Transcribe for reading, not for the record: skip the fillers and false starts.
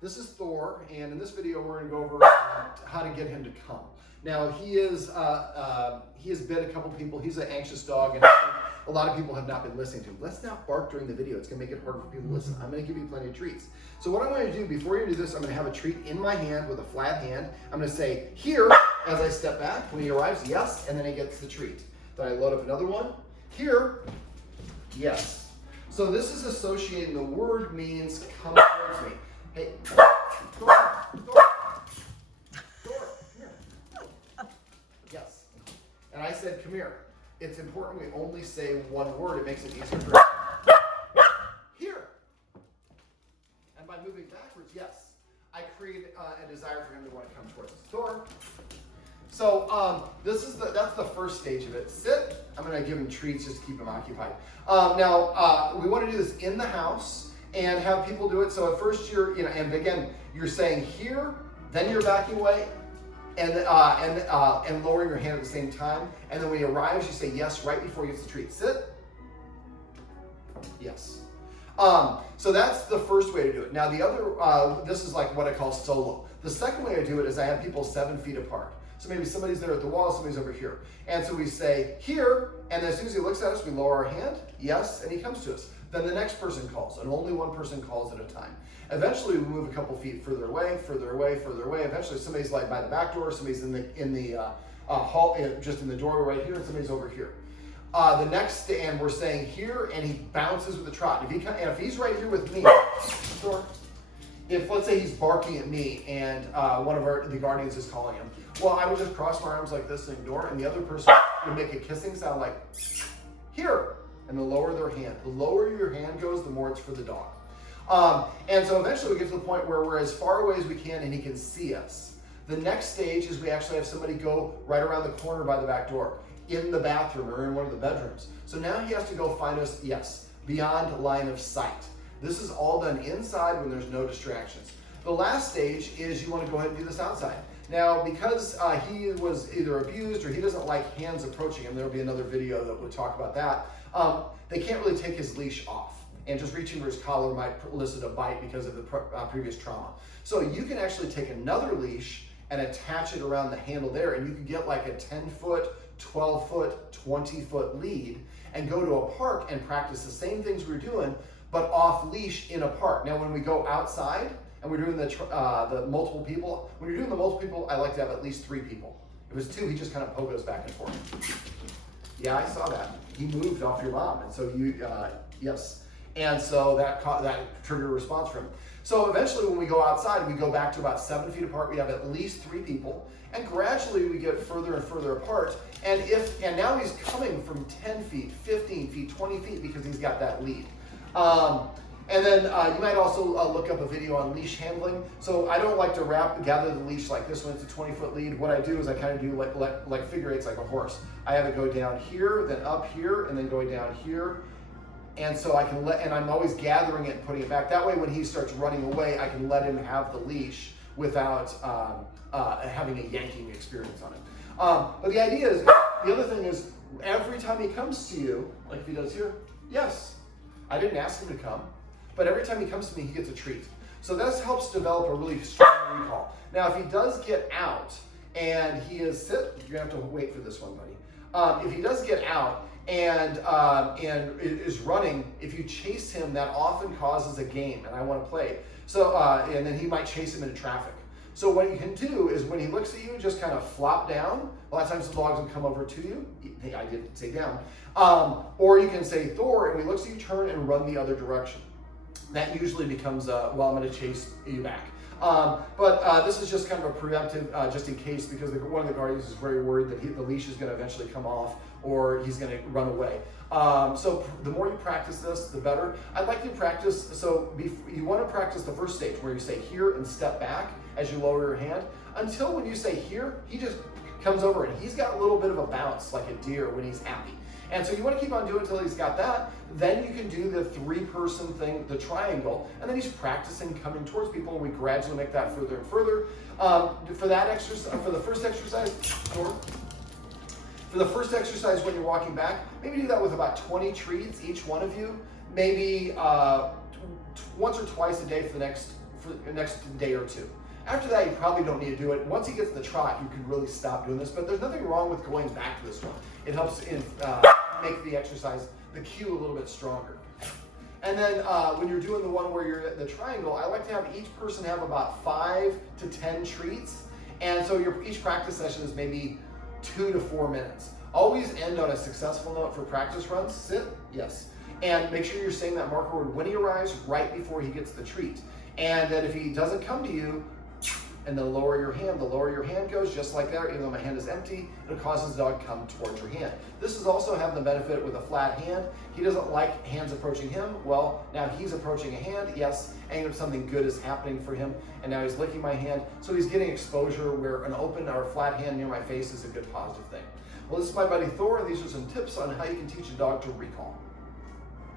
This is Thor, and in this video we're going to go over how to get him to come. Now he has bit a couple people. He's an anxious dog, and a lot of people have not been listening to him. Let's not bark during the video. It's going to make it harder for people to listen. I'm going to give you plenty of treats. So what I'm going to do before you do this, I'm going to have a treat in my hand with a flat hand. I'm going to say here as I step back. When he arrives, yes, and then he gets the treat. Then I load up another one. Here, yes. So this is associating. The word means come towards me. Hey, Thor, come here. Yes. And I said, come here. It's important we only say one word. It makes it easier for us. Here. And by moving backwards, yes, I create a desire for him to want to come towards us. Thor. So that's the first stage of it. Sit. I'm going to give him treats just to keep him occupied. Now we want to do this in the house and have people do it. So at first and again, you're saying here, then you're backing away, and lowering your hand at the same time. And then when he arrives, you say yes right before he gets the treat. Sit. Yes. So that's the first way to do it. Now the other, this is like what I call solo. The second way I do it is I have people 7 feet apart. So maybe somebody's there at the wall, somebody's over here. And so we say here, and as soon as he looks at us, we lower our hand, yes, and he comes to us. Then the next person calls, and only one person calls at a time. Eventually we move a couple feet further away, further away, further away. Eventually somebody's like by the back door, somebody's in the hall, just in the doorway right here, and somebody's over here. The next, and we're saying here, and he bounces with a trot. If he's right here with me, if let's say he's barking at me and one of the guardians is calling him, well, I would just cross my arms like this and ignore, and the other person would make a kissing sound like here, and then lower their hand. The lower your hand goes, the more it's for the dog. And so eventually we get to the point where we're as far away as we can and he can see us. The next stage is we actually have somebody go right around the corner by the back door, in the bathroom or in one of the bedrooms. So now he has to go find us, yes, beyond line of sight. This is all done inside when there's no distractions. The last stage is you want to go ahead and do this outside. Now, because he was either abused or he doesn't like hands approaching him, there'll be another video that will talk about that, they can't really take his leash off. And just reaching for his collar might elicit a bite because of the previous trauma. So you can actually take another leash and attach it around the handle there, and you can get like a 10-foot, 12-foot, 20-foot lead and go to a park and practice the same things we're doing, but off leash in a park. Now, when we go outside and we're doing the multiple people, when you're doing the multiple people, I like to have at least 3 people. If it was 2, he just kind of pogos back and forth. Yeah, I saw that. He moved off your mom, and so you, yes. And so that triggered a response from him. So eventually when we go outside, we go back to about 7 feet apart. We have at least 3 people, and gradually we get further and further apart. And now he's coming from 10 feet, 15 feet, 20 feet because he's got that lead. And then you might also look up a video on leash handling. So I don't like to gather the leash like this one. It's a 20-foot lead. What I do is I kind of do like figure eights like a horse. I have it go down here, then up here, and then going down here. And so I can and I'm always gathering it and putting it back. That way when he starts running away, I can let him have the leash without having a yanking experience on it. But the idea is, the other thing is, every time he comes to you, like if he does here, yes, I didn't ask him to come, but every time he comes to me, he gets a treat. So this helps develop a really strong recall. Now, if he does get out and he is you're gonna have to wait for this one, buddy. If he does get out, and is running, if you chase him, that often causes a game, and I want to play. So, and then he might chase him into traffic. So what you can do is when he looks at you, just kind of flop down. A lot of times the dogs will come over to you. I did say down. Or you can say Thor, and when he looks at you, turn and run the other direction. That usually becomes, well, I'm going to chase you back. But this is just kind of a preemptive, just in case, because one of the guardians is very worried that the leash is going to eventually come off or he's going to run away. So the more you practice this, the better. I'd like you to practice, so you want to practice the first stage where you say here and step back as you lower your hand, until when you say here, he just comes over and he's got a little bit of a bounce like a deer when he's happy. And so you want to keep on doing it until he's got that. Then you can do the 3-person thing, the triangle, and then he's practicing coming towards people, and we gradually make that further and further. For that exercise, for the first exercise, when you're walking back, maybe do that with about 20 treats, each one of you. Maybe once or twice a day for for the next day or two. After that, you probably don't need to do it. Once he gets the trot, you can really stop doing this, but there's nothing wrong with going back to this one. It helps make the exercise, the cue, a little bit stronger. And then when you're doing the one where you're at the triangle, I like to have each person have about 5 to 10 treats. And so each practice session is maybe 2 to 4 minutes. Always end on a successful note for practice runs. Sit, yes. And make sure you're saying that marker word when he arrives right before he gets the treat. And then if he doesn't come to you, and then lower your hand. The lower your hand goes, just like that, even though my hand is empty, it causes the dog to come towards your hand. This is also having the benefit with a flat hand. He doesn't like hands approaching him. Well, now he's approaching a hand, yes, and something good is happening for him, and now he's licking my hand, so he's getting exposure where an open or flat hand near my face is a good positive thing. Well, this is my buddy Thor, and these are some tips on how you can teach a dog to recall.